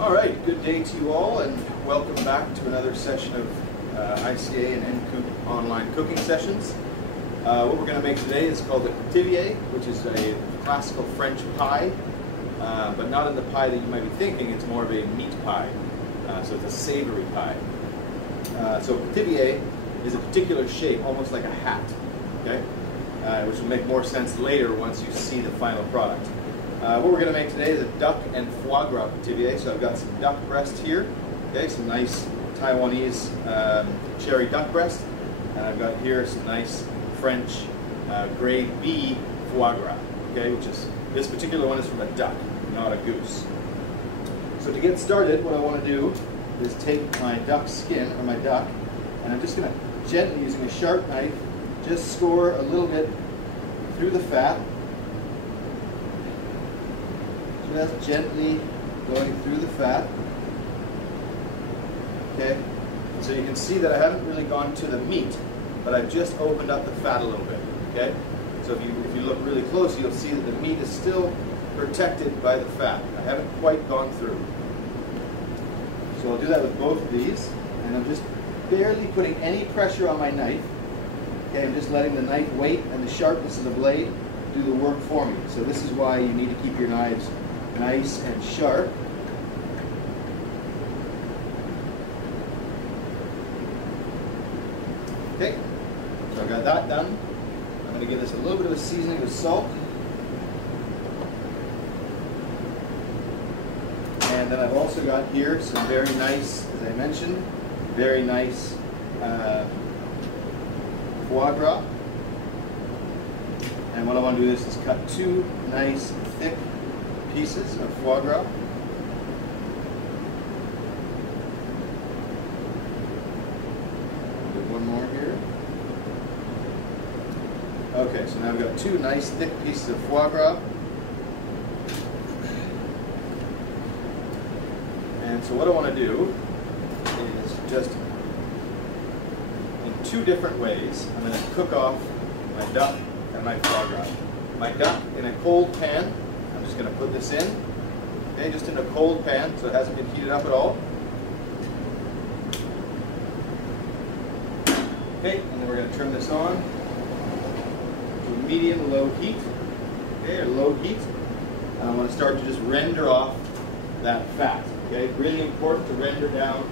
All right, good day to you all, and welcome back to another session of ICA and NCOOP online cooking sessions. What we're going to make today is called the Pithivier, which is a classical French pie, but not in the pie that you might be thinking. It's more of a meat pie, so it's a savory pie. So Pithivier is a particular shape, almost like a hat, okay? Which will make more sense later once you see the final product. What we're going to make today is a duck and foie gras Pithivier. So I've got some duck breast here, okay, some nice Taiwanese cherry duck breast, and I've got here some nice French grade B foie gras, okay, which is, this particular one is from a duck, not a goose. So to get started, what I want to do is take my duck skin, or my duck, and I'm just going to gently, using a sharp knife, just score a little bit through the fat. Just gently going through the fat. Okay, so you can see that I haven't really gone to the meat, but I've just opened up the fat a little bit. Okay, so if you look really close, you'll see that the meat is still protected by the fat. I haven't quite gone through. So I'll do that with both of these, and I'm just barely putting any pressure on my knife. Okay, I'm just letting the knife weight and the sharpness of the blade do the work for me. So this is why you need to keep your knives nice and sharp. Okay, so I've got that done. I'm going to give this a little bit of a seasoning with salt. And then I've also got here some very nice, as I mentioned, very nice foie gras. And what I want to do is cut two nice thick pieces of foie gras. Do one more here. Okay, so now I've got two nice thick pieces of foie gras. And so what I want to do is just, in two different ways, I'm going to cook off my duck and my foie gras. My duck in a cold pan. I'm just going to put this in, okay, just in a cold pan, so it hasn't been heated up at all. Okay, and then we're going to turn this on to medium-low heat, okay, or low heat. And I want to start to just render off that fat, okay. Really important to render down.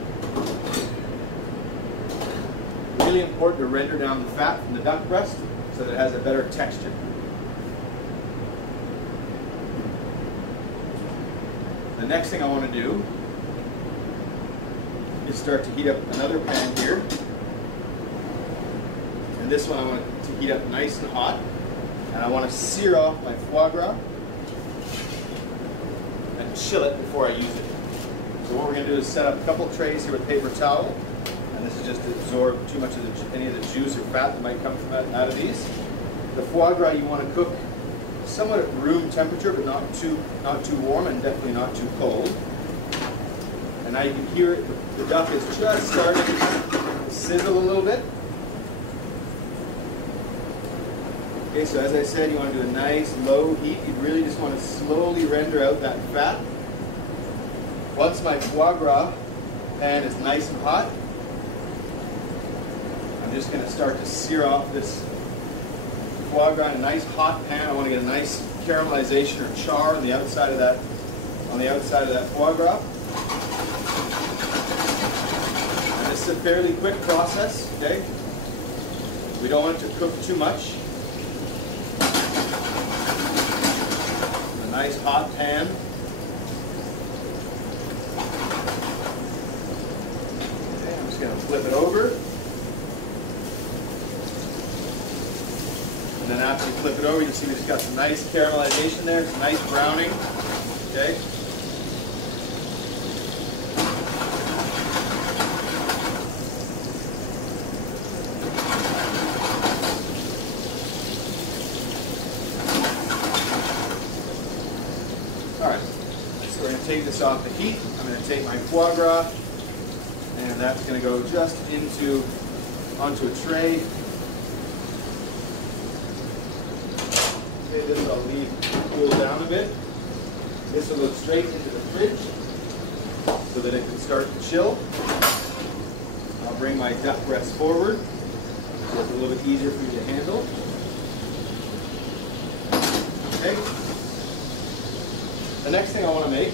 Really important to render down the fat from the duck breast so that it has a better texture. The next thing I want to do is start to heat up another pan here. And this one I want to heat up nice and hot. And I want to sear off my foie gras and chill it before I use it. So what we're going to do is set up a couple trays here with paper towel. And this is just to absorb too much of any of the juice or fat that might come from out of these. The foie gras you want to cook somewhat at room temperature, but not too warm and definitely not too cold. And now you can hear it, the duck is just starting to sizzle a little bit. Okay, so as I said, you want to do a nice low heat. You really just want to slowly render out that fat. Once my foie gras pan is nice and hot, I'm just going to start to sear off this foie gras in a nice hot pan. I want to get a nice caramelization or char on the outside of that, foie gras. And this is a fairly quick process, okay? We don't want it to cook too much. A nice hot pan. Okay, I'm just going to flip it over. And then after you flip it over, you see we just got some nice caramelization there, some nice browning. Okay. All right. So we're going to take this off the heat. I'm going to take my foie gras, and that's going to go just onto a tray. Okay, this I'll leave cool down a bit. This will go straight into the fridge. so that it can start to chill. I'll bring my duck breast forward so it's a little bit easier for you to handle. Okay. The next thing I want to make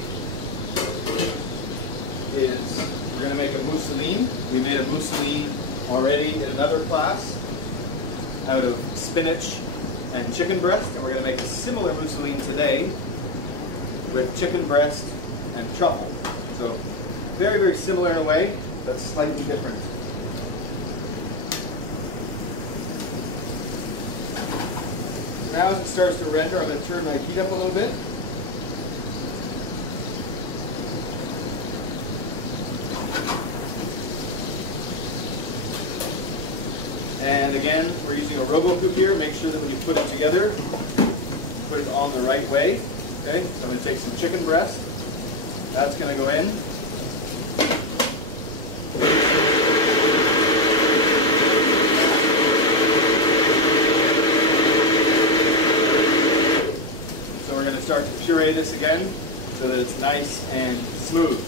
is we're going to make a mousseline. We made a mousseline already in another class out of spinach and chicken breast, and we're going to make a similar mousseline today with chicken breast and truffle. So very, very similar in a way, but slightly different. Now as it starts to render, I'm going to turn my heat up a little bit. And again, we're using a RoboCook here. Make sure that when you put it together, put it on the right way. Okay, so I'm going to take some chicken breast. That's going to go in. So we're going to start to puree this again so that it's nice and smooth.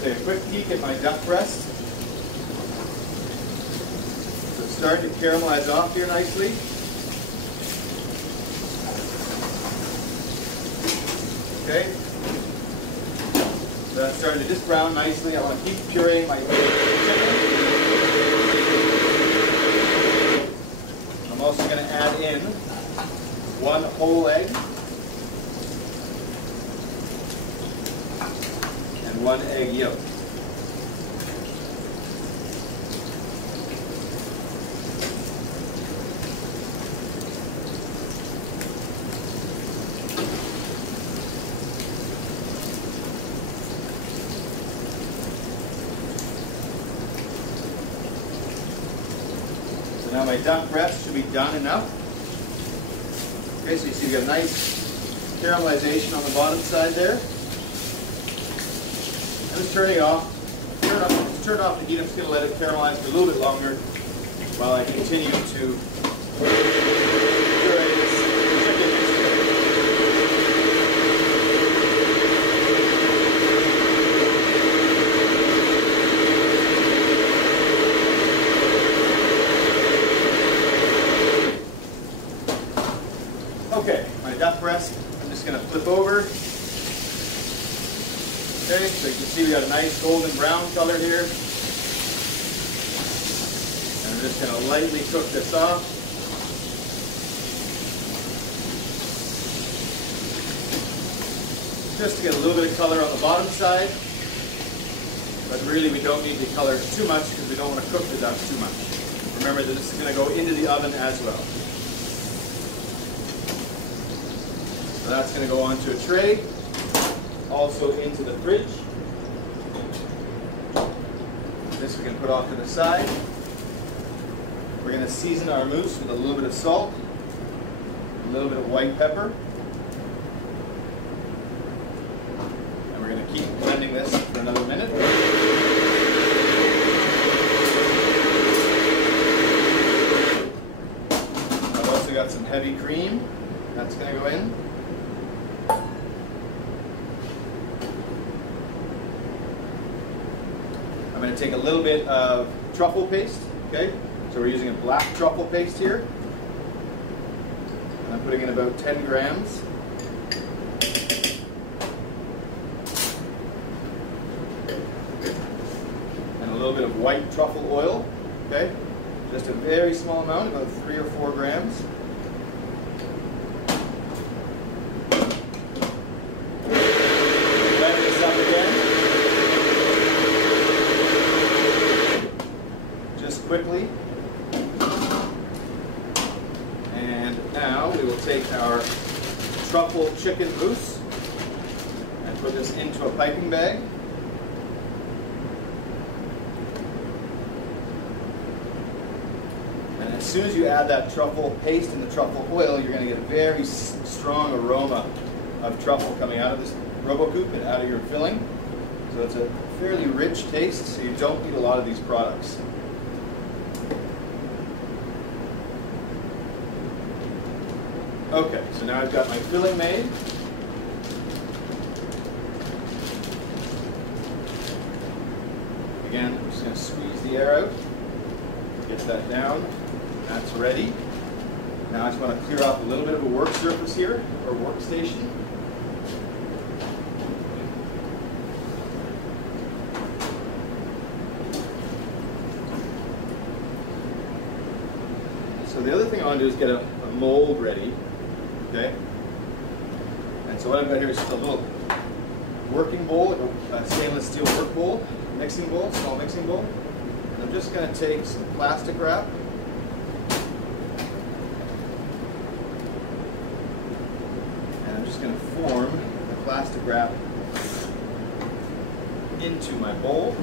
Take a quick peek at my duck breast. So it's starting to caramelize off here nicely. Okay. So that's starting to just brown nicely. I want to keep pureeing my chicken. I'm also going to add in 1 whole egg. 1 egg yolk. So now my duck breast should be done enough. Okay, so you see we got a nice caramelization on the bottom side there. Just turning it off. Turn off the heat. I'm just going to let it caramelize for a little bit longer while I continue to puree this chicken mixture. Okay, my duck breast, I'm just going to flip over. Okay, so you can see we got a nice golden brown color here. And I'm just going to lightly cook this off. Just to get a little bit of color on the bottom side. But really we don't need the color too much because we don't want to cook the duck too much. Remember that this is going to go into the oven as well. So that's going to go onto a tray. Also into the fridge. This we can put off to the side. We're going to season our mousse with a little bit of salt, a little bit of white pepper, and we're going to keep blending this for another minute. I've also got some heavy cream. That's going to go in. I'm going to take a little bit of truffle paste, okay? So we're using a black truffle paste here. And I'm putting in about 10 grams. And a little bit of white truffle oil, okay? Just a very small amount, about 3 or 4 grams. Blend this up again. Quickly. And now we will take our truffle chicken mousse and put this into a piping bag. And as soon as you add that truffle paste and the truffle oil, you're going to get a very strong aroma of truffle coming out of this RoboCoupe and out of your filling. So it's a fairly rich taste, so you don't need a lot of these products. Okay, so now I've got my filling made. Again, I'm just going to squeeze the air out, get that down. That's ready. Now I just want to clear off a little bit of a work surface here, or workstation. So the other thing I want to do is get a mold ready, okay? And so what I've got here is just a little working bowl, a stainless steel work bowl, mixing bowl, small mixing bowl. And I'm just going to take some plastic wrap. And I'm just going to form the plastic wrap into my bowl,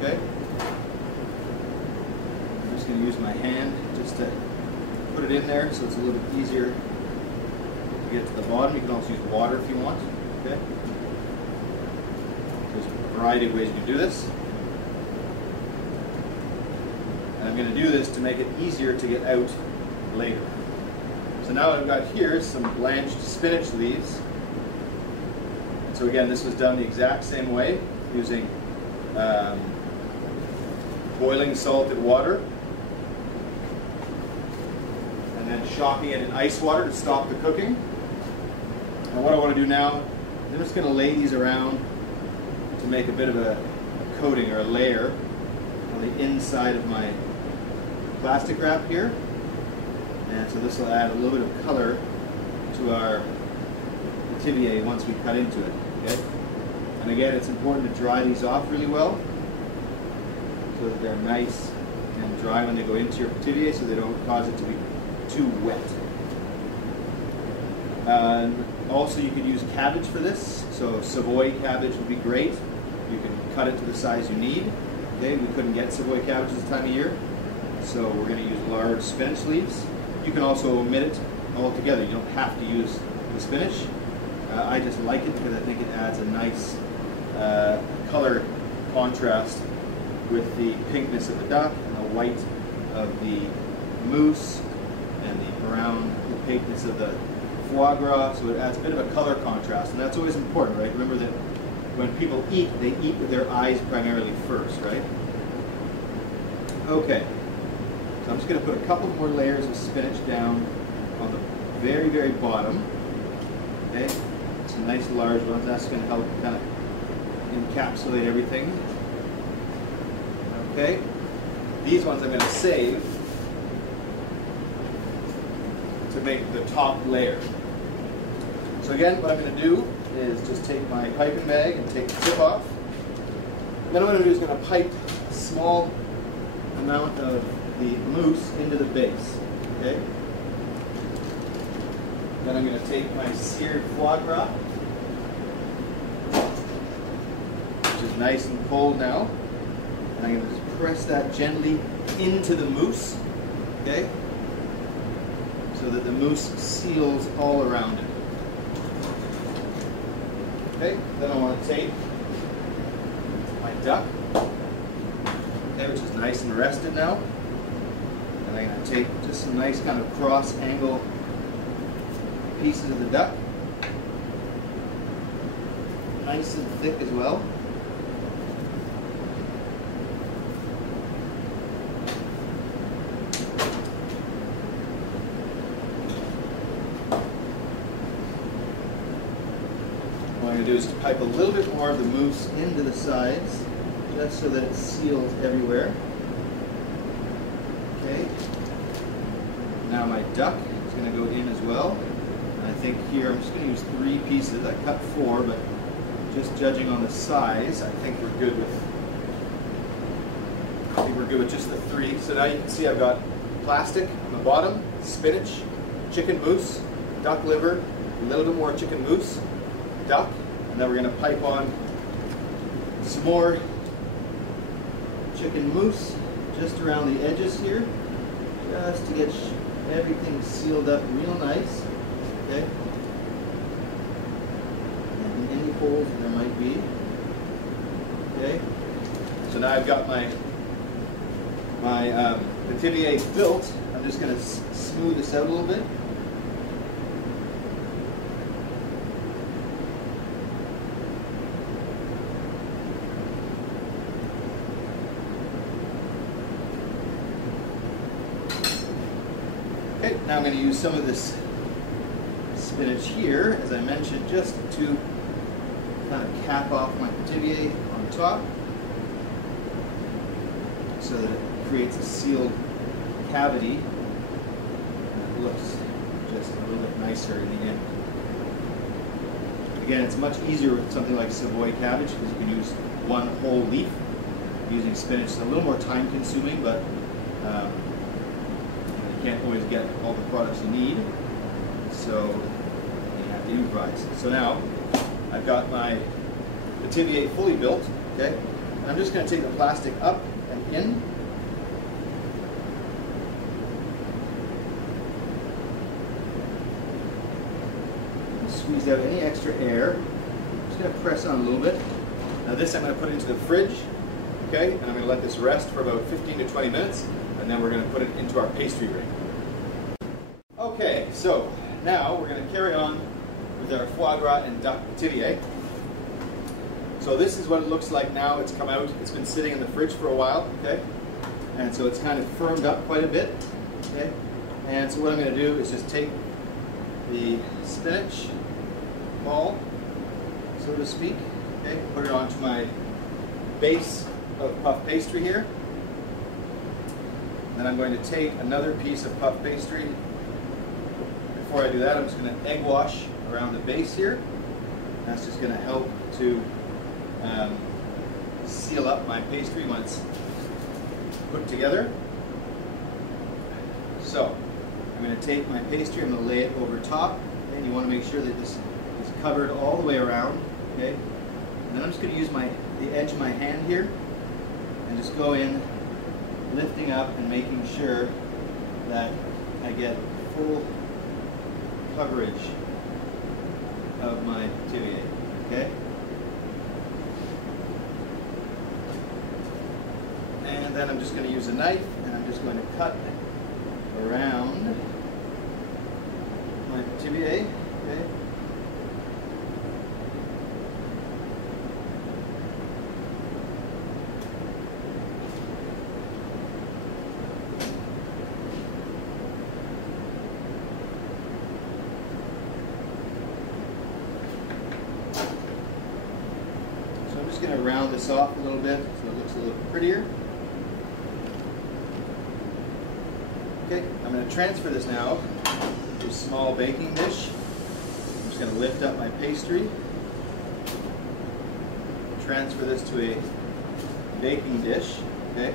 okay? I'm just going to use my hand just to put it in there so it's a little bit easier to get to the bottom. You can also use water if you want, okay? There's a variety of ways you can do this. And I'm going to do this to make it easier to get out later. So now what I've got here is some blanched spinach leaves. And so again, this was done the exact same way, using boiling salted water and then shocking it in ice water to stop the cooking. And what I want to do now, I'm just going to lay these around to make a bit of a coating or a layer on the inside of my plastic wrap here. And so this will add a little bit of color to our Pithivier once we cut into it. Okay? And again, it's important to dry these off really well so that they're nice and dry when they go into your Pithivier, so they don't cause it to be too wet. And also you could use cabbage for this, so Savoy cabbage would be great. You can cut it to the size you need. Okay, we couldn't get Savoy cabbage this time of year, so we're going to use large spinach leaves. You can also omit it altogether. You don't have to use the spinach. I just like it because I think it adds a nice color contrast with the pinkness of the duck and the white of the mousse and the brown, the pinkness of the foie gras. So it adds a bit of a color contrast, and that's always important, right? Remember that when people eat, they eat with their eyes primarily first, right? Okay. So I'm just going to put a couple more layers of spinach down on the very, very bottom. Okay, some nice large ones. That's going to help kind of encapsulate everything. Okay, these ones I'm going to save to make the top layer. So again, what I'm going to do is just take my piping bag and take the tip off. And then what I'm going to do is going to pipe a small amount of the mousse into the base, okay? Then I'm going to take my seared foie gras, which is nice and cold now, and I'm going to just press that gently into the mousse, okay? So that the mousse seals all around it. Okay, then I want to take my duck, okay, which is nice and rested now. And I'm going to take just some nice kind of cross angle pieces of the duck. Nice and thick as well. What I'm going to do is to pipe a little bit more of the mousse into the sides, just so that it seals everywhere. Okay. Now my duck is going to go in as well. And I think here I'm just going to use 3 pieces. I cut 4, but just judging on the size, I think we're good with just the 3. So now you can see I've got plastic on the bottom, spinach, chicken mousse, duck liver, a little bit more chicken mousse, duck, and then we're going to pipe on some more chicken mousse just around the edges here, just to get everything sealed up real nice. Okay. holes there might be. Okay, so now I've got my Pithivier built. I'm just going to smooth this out a little bit. Okay, now I'm going to use some of this spinach here, as I mentioned, just to kind of cap off my Pithivier on top so that it creates a sealed cavity and it looks just a little bit nicer in the end. Again, it's much easier with something like Savoy cabbage because you can use one whole leaf. Using spinach is a little more time consuming, but you can't always get all the products you need, so you have to improvise. So now I've got my Pithivier fully built, okay? And I'm just going to take the plastic up and in. And squeeze out any extra air. I'm just going to press on a little bit. Now this I'm going to put into the fridge, okay? And I'm going to let this rest for about 15 to 20 minutes. And then we're going to put it into our pastry ring. Okay, so now we're going to carry on with our foie gras and duck Pithivier. So this is what it looks like now. It's come out. It's been sitting in the fridge for a while, okay? And so it's kind of firmed up quite a bit, okay? And so what I'm going to do is just take the spinach ball, so to speak, okay? Put it onto my base of puff pastry here. Then I'm going to take another piece of puff pastry. Before I do that, I'm just going to egg wash around the base here. That's just going to help to seal up my pastry once put together. So I'm going to take my pastry, I'm going to lay it over top, and you want to make sure that this is covered all the way around. Okay. And then I'm just going to use the edge of my hand here and just go in, lifting up and making sure that I get full coverage of my Pithivier, okay? And then I'm just going to use a knife and I'm just going to cut around my Pithivier, okay? Going to round this off a little bit so it looks a little prettier. Okay, I'm going to transfer this now to a small baking dish. I'm just going to lift up my pastry, transfer this to a baking dish. Okay,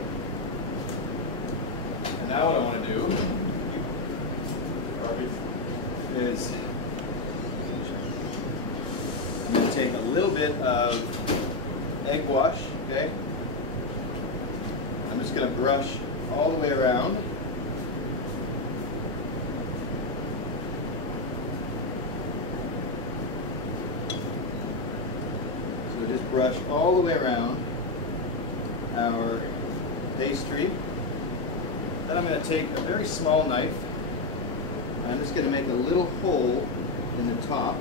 and now what I want to do is I'm going to take a little bit of egg wash, okay? I'm just going to brush all the way around. So just brush all the way around our pastry. Then I'm going to take a very small knife. And I'm just going to make a little hole in the top.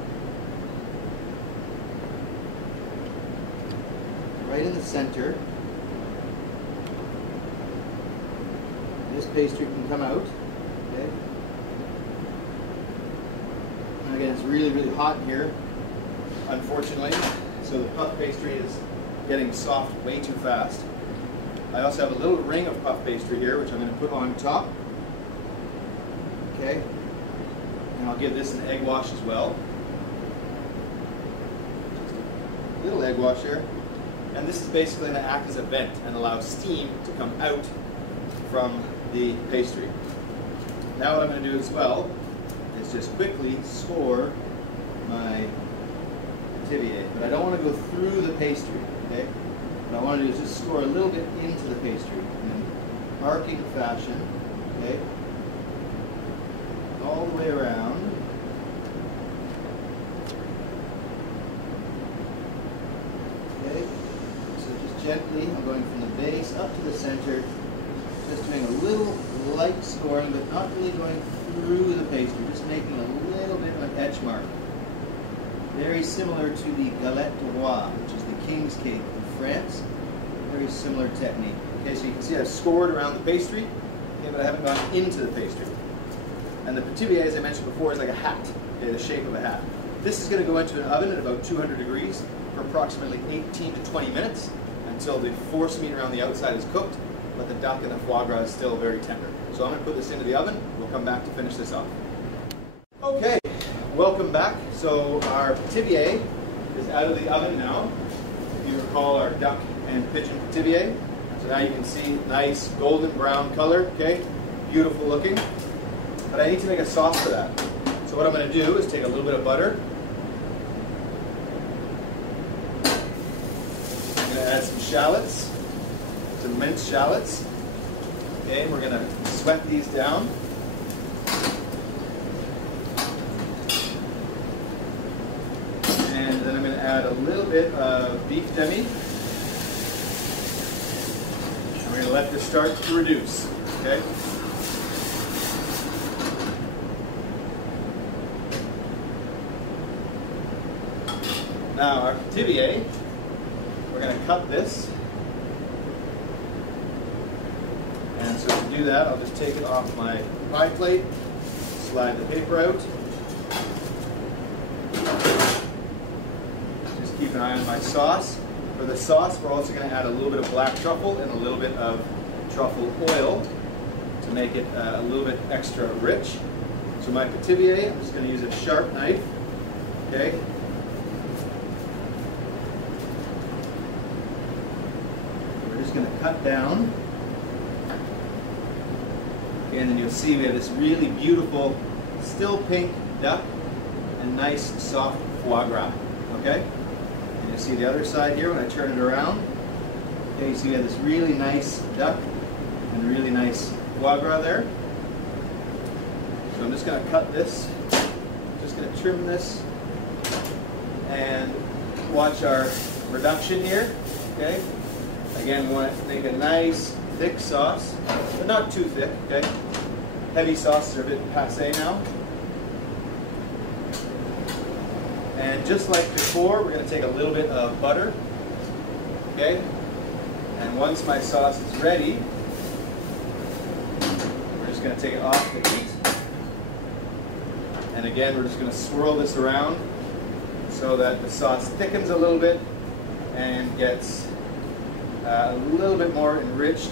Right in the center. This pastry can come out. Okay. And again, it's really, really hot in here, unfortunately. So the puff pastry is getting soft way too fast. I also have a little ring of puff pastry here, which I'm going to put on top. Okay. And I'll give this an egg wash as well. Just a little egg wash here. And this is basically going to act as a vent and allow steam to come out from the pastry. Now what I'm going to do as well is just quickly score my Pithivier. But I don't want to go through the pastry, okay? What I want to do is just score a little bit into the pastry in an arcing fashion, okay? All the way around. gently. I'm going from the base up to the center, just doing a little light scoring, but not really going through the pastry, just making a little bit of an edge mark. Very similar to the galette de roi, which is the king's cake in France. Very similar technique. Okay, so you can see I've scored around the pastry, okay, but I haven't gone into the pastry. And the Pithivier, as I mentioned before, is like a hat, okay, the shape of a hat. This is going to go into an oven at about 200 degrees for approximately 18 to 20 minutes until the force meat around the outside is cooked, but the duck and the foie gras is still very tender. So I'm going to put this into the oven. We'll come back to finish this off. Okay, welcome back. So our Pithivier is out of the oven now. If you recall our duck and pigeon Pithivier. So now you can see nice golden brown color, okay? Beautiful looking. But I need to make a sauce for that. So what I'm going to do is take a little bit of butter. I'm going to add some shallots, some minced shallots. Okay, we're going to sweat these down. And then I'm going to add a little bit of beef demi. And we're going to let this start to reduce. Okay? Now our Pithivier, we're going to cut this. And so to do that, I'll just take it off my pie plate, slide the paper out. Just keep an eye on my sauce. For the sauce, we're also going to add a little bit of black truffle and a little bit of truffle oil to make it a little bit extra rich. So my Pithivier, I'm just going to use a sharp knife. Okay. We're just going to cut down. And then you'll see we have this really beautiful, still pink duck and nice soft foie gras. Okay? And you see the other side here when I turn it around. Okay, you see we have this really nice duck and really nice foie gras there. So I'm just going to cut this. Just going to trim this and watch our reduction here. Okay? Again, we want to make a nice thick sauce, but not too thick, okay? Heavy sauces are a bit passé now. And just like before, we're going to take a little bit of butter, okay? And once my sauce is ready, we're just going to take it off the heat. And again, we're just going to swirl this around so that the sauce thickens a little bit and gets a little bit more enriched.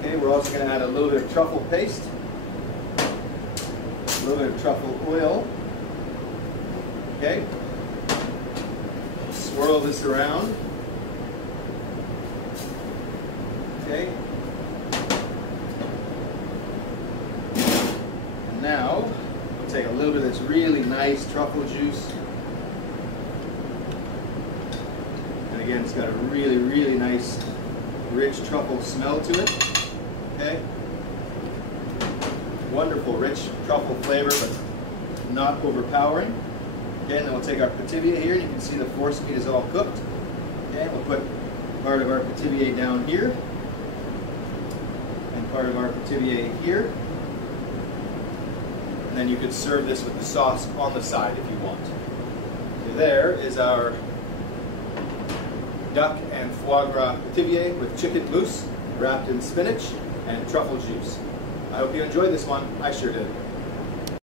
Okay, we're also going to add a little bit of truffle paste, a little bit of truffle oil. Okay, swirl this around. Okay, and now we'll take a little bit of this really nice truffle juice. Again, it's got a really, really nice, rich truffle smell to it. Okay? Wonderful, rich truffle flavor, but not overpowering. Again, then we'll take our Pithivier here, and you can see the force meat is all cooked. Okay, we'll put part of our Pithivier down here, and part of our Pithivier here. And then you could serve this with the sauce on the side if you want. So there is our duck and foie gras Pithivier with chicken mousse wrapped in spinach and truffle juice. I hope you enjoyed this one. I sure did.